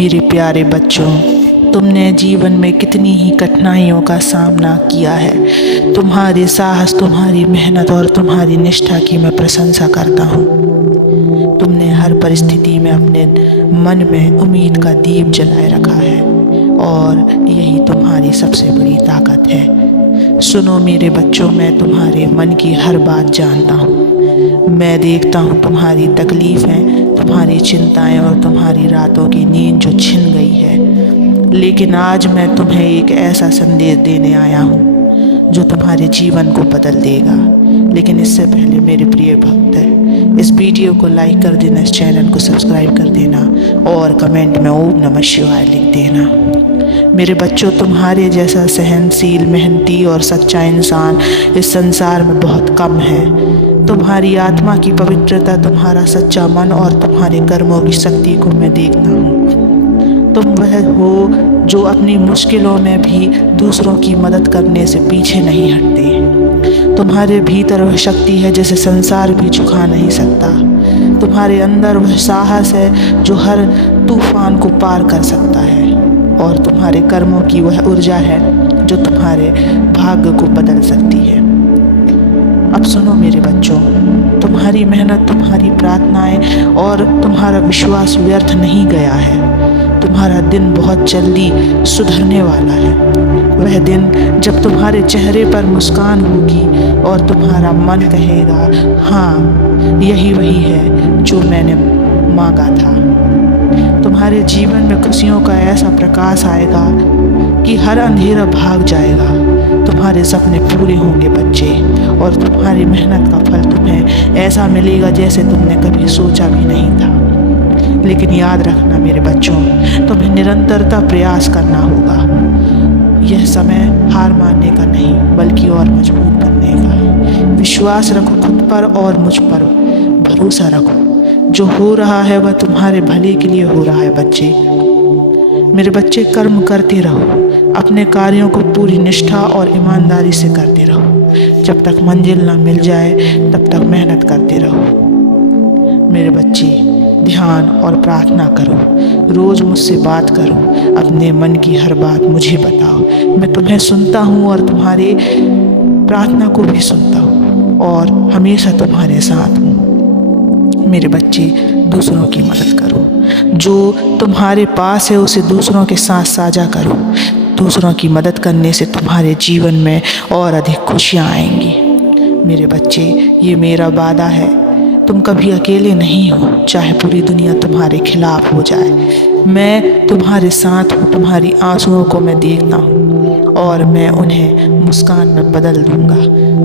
मेरे प्यारे बच्चों, तुमने जीवन में कितनी ही कठिनाइयों का सामना किया है। तुम्हारे साहस, तुम्हारी मेहनत और तुम्हारी निष्ठा की मैं प्रशंसा करता हूँ। तुमने हर परिस्थिति में अपने मन में उम्मीद का दीप जलाए रखा है और यही तुम्हारी सबसे बड़ी ताकत है। सुनो मेरे बच्चों, मैं तुम्हारे मन की हर बात जानता हूँ। मैं देखता हूँ तुम्हारी तकलीफ़ें, तुम्हारी चिंताएं और तुम्हारी रातों की नींद जो छिन गई है। लेकिन आज मैं तुम्हें एक ऐसा संदेश देने आया हूँ जो तुम्हारे जीवन को बदल देगा। लेकिन इससे पहले मेरे प्रिय भक्त, इस वीडियो को लाइक कर देना, इस चैनल को सब्सक्राइब कर देना और कमेंट में ओम नमः शिवाय लिख देना। मेरे बच्चों, तुम्हारे जैसा सहनशील, मेहनती और सच्चा इंसान इस संसार में बहुत कम है। तुम्हारी आत्मा की पवित्रता, तुम्हारा सच्चा मन और तुम्हारे कर्मों की शक्ति को मैं देखता हूँ। तुम वह हो जो अपनी मुश्किलों में भी दूसरों की मदद करने से पीछे नहीं हटते। तुम्हारे भीतर वह शक्ति है जिसे संसार भी झुका नहीं सकता। तुम्हारे अंदर वह साहस है जो हर तूफान को पार कर सकता है और तुम्हारे कर्मों की वह ऊर्जा है जो तुम्हारे भाग्य को बदल सकती है। अब सुनो मेरे बच्चों, तुम्हारी मेहनत, तुम्हारी प्रार्थनाएं और तुम्हारा विश्वास व्यर्थ नहीं गया है। तुम्हारा दिन बहुत जल्दी सुधरने वाला है। वह दिन जब तुम्हारे चेहरे पर मुस्कान होगी और तुम्हारा मन कहेगा, हाँ, यही वही है जो मैंने मांगा था। तुम्हारे जीवन में खुशियों का ऐसा प्रकाश आएगा कि हर अंधेरा भाग जाएगा। तुम्हारे सपने पूरे होंगे बच्चे, और तुम्हारी मेहनत का फल तुम्हें ऐसा मिलेगा जैसे तुमने कभी सोचा भी नहीं था। लेकिन याद रखना मेरे बच्चों, तुम्हें निरंतरता प्रयास करना होगा। यह समय हार मानने का नहीं बल्कि और मजबूत करने का है। विश्वास रखो खुद पर और मुझ पर भरोसा रखो। जो हो रहा है वह तुम्हारे भले के लिए हो रहा है बच्चे। मेरे बच्चे, कर्म करते रहो। अपने कार्यों को पूरी निष्ठा और ईमानदारी से करते रहो। जब तक मंजिल ना मिल जाए तब तक मेहनत करते रहो। मेरे बच्चे, ध्यान और प्रार्थना करो। रोज़ मुझसे बात करो। अपने मन की हर बात मुझे बताओ। मैं तुम्हें सुनता हूँ और तुम्हारे प्रार्थना को भी सुनता हूँ और हमेशा तुम्हारे साथ हूँ। मेरे बच्चे, दूसरों की मदद करो। जो तुम्हारे पास है उसे दूसरों के साथ साझा करो। दूसरों की मदद करने से तुम्हारे जीवन में और अधिक खुशियाँ आएंगी। मेरे बच्चे, ये मेरा वादा है, तुम कभी अकेले नहीं हो, चाहे पूरी दुनिया तुम्हारे खिलाफ हो जाए। मैं तुम्हारे साथ हूँ। तुम्हारी आंसुओं को मैं देखता हूँ और मैं उन्हें मुस्कान में बदल दूँगा।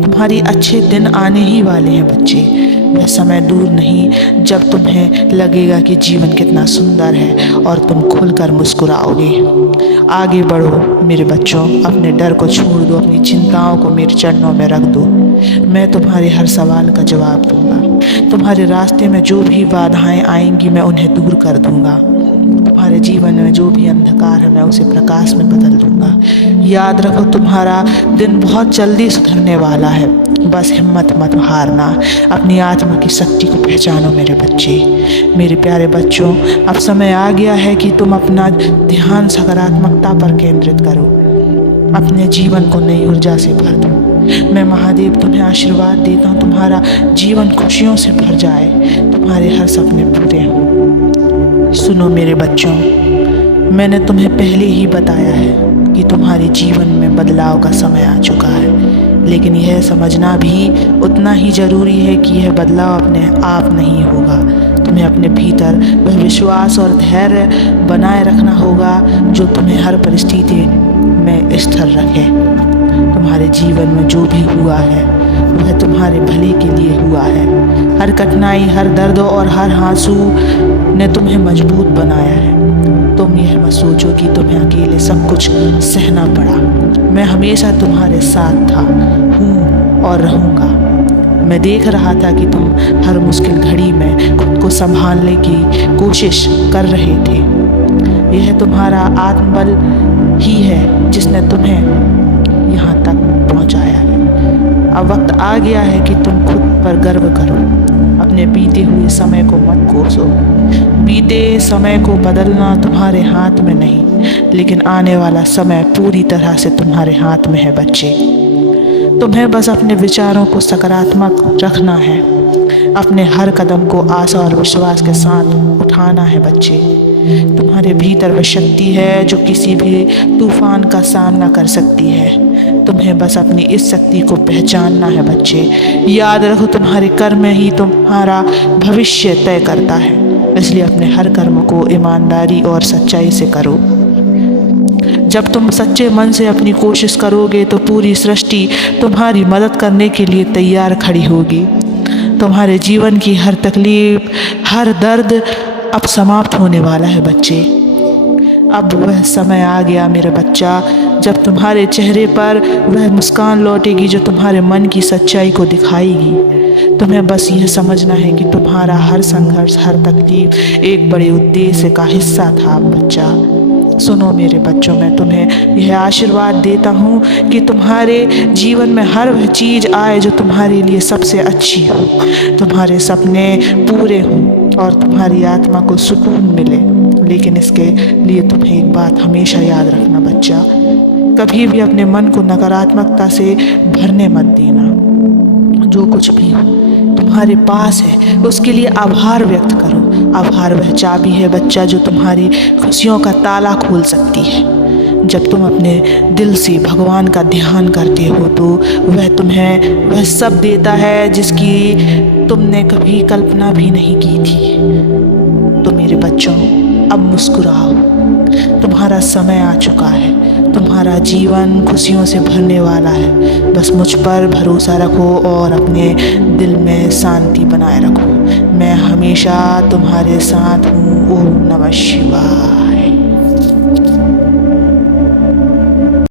तुम्हारी अच्छे दिन आने ही वाले हैं बच्चे। वह समय दूर नहीं जब तुम्हें लगेगा कि जीवन कितना सुंदर है और तुम खुलकर मुस्कुराओगे। आगे बढ़ो मेरे बच्चों, अपने डर को छोड़ दो, अपनी चिंताओं को मेरे चरणों में रख दो। मैं तुम्हारे हर सवाल का जवाब दूंगा। तुम्हारे रास्ते में जो भी बाधाएं आएंगी मैं उन्हें दूर कर दूंगा। तुम्हारे जीवन में जो भी अंधकार है मैं उसे प्रकाश में बदल दूंगा। याद रखो, तुम्हारा दिन बहुत जल्दी सुधरने वाला है। बस हिम्मत मत हारना। अपनी आत्मा की शक्ति को पहचानो मेरे बच्चे। मेरे प्यारे बच्चों, अब समय आ गया है कि तुम अपना ध्यान सकारात्मकता पर केंद्रित करो। अपने जीवन को नई ऊर्जा से भर दो। मैं महादेव तुम्हें आशीर्वाद देता हूँ। तुम्हारा जीवन खुशियों से भर जाए, तुम्हारे हर सपने पूरे हों। सुनो मेरे बच्चों, मैंने तुम्हें पहले ही बताया है कि तुम्हारे जीवन में बदलाव का समय आ चुका है। लेकिन यह समझना भी उतना ही ज़रूरी है कि यह बदलाव अपने आप नहीं होगा। तुम्हें अपने भीतर वह विश्वास और धैर्य बनाए रखना होगा जो तुम्हें हर परिस्थिति में स्थिर रखे। तुम्हारे जीवन में जो भी हुआ है वह तुम्हारे भले के लिए हुआ है। हर कठिनाई, हर दर्द और हर आंसू ने तुम्हें मजबूत बनाया है। तुम यह मत सोचो कि तुम्हें अकेले सब कुछ सहना पड़ा। मैं हमेशा तुम्हारे साथ था, हूँ और रहूँगा। मैं देख रहा था कि तुम हर मुश्किल घड़ी में खुद को संभालने की कोशिश कर रहे थे। यह तुम्हारा आत्मबल ही है जिसने तुम्हें यहाँ तक पहुँचाया है। अब वक्त आ गया है कि तुम खुद पर गर्व करो। अपने बीते हुए समय को मत कोसो। बीते समय को बदलना तुम्हारे हाथ में नहीं, लेकिन आने वाला समय पूरी तरह से तुम्हारे हाथ में है बच्चे। तुम्हें बस अपने विचारों को सकारात्मक रखना है। अपने हर कदम को आशा और विश्वास के साथ उठाना है बच्चे। तुम्हारे भीतर वह शक्ति है जो किसी भी तूफान का सामना कर सकती है। तुम्हें बस अपनी इस शक्ति को पहचानना है बच्चे। याद रखो, तुम्हारे कर्म ही तुम्हारा भविष्य तय करता है। इसलिए अपने हर कर्म को ईमानदारी और सच्चाई से करो। जब तुम सच्चे मन से अपनी कोशिश करोगे तो पूरी सृष्टि तुम्हारी मदद करने के लिए तैयार खड़ी होगी। तुम्हारे जीवन की हर तकलीफ, हर दर्द अब समाप्त होने वाला है बच्चे। अब वह समय आ गया मेरे बच्चा, जब तुम्हारे चेहरे पर वह मुस्कान लौटेगी जो तुम्हारे मन की सच्चाई को दिखाएगी। तुम्हें बस यह समझना है कि तुम्हारा हर संघर्ष, हर तकलीफ एक बड़े उद्देश्य का हिस्सा था बच्चा। सुनो मेरे बच्चों, मैं तुम्हें यह आशीर्वाद देता हूँ कि तुम्हारे जीवन में हर वह चीज़ आए जो तुम्हारे लिए सबसे अच्छी हो, तुम्हारे सपने पूरे हों और तुम्हारी आत्मा को सुकून मिले। लेकिन इसके लिए तुम्हें एक बात हमेशा याद रखना बच्चा, कभी भी अपने मन को नकारात्मकता से भरने मत देना। जो कुछ भी हो तुम्हारे पास है उसके लिए आभार व्यक्त करो। आभार वह चाबी है बच्चा जो तुम्हारी खुशियों का ताला खोल सकती है। जब तुम अपने दिल से भगवान का ध्यान करते हो तो वह तुम्हें वह सब देता है जिसकी तुमने कभी कल्पना भी नहीं की थी। तो मेरे बच्चों, अब मुस्कुराओ, तुम्हारा समय आ चुका है। तुम्हारा जीवन खुशियों से भरने वाला है। बस मुझ पर भरोसा रखो और अपने दिल में शांति बनाए रखो। मैं हमेशा तुम्हारे साथ हूँ। ओम नमः शिवाय।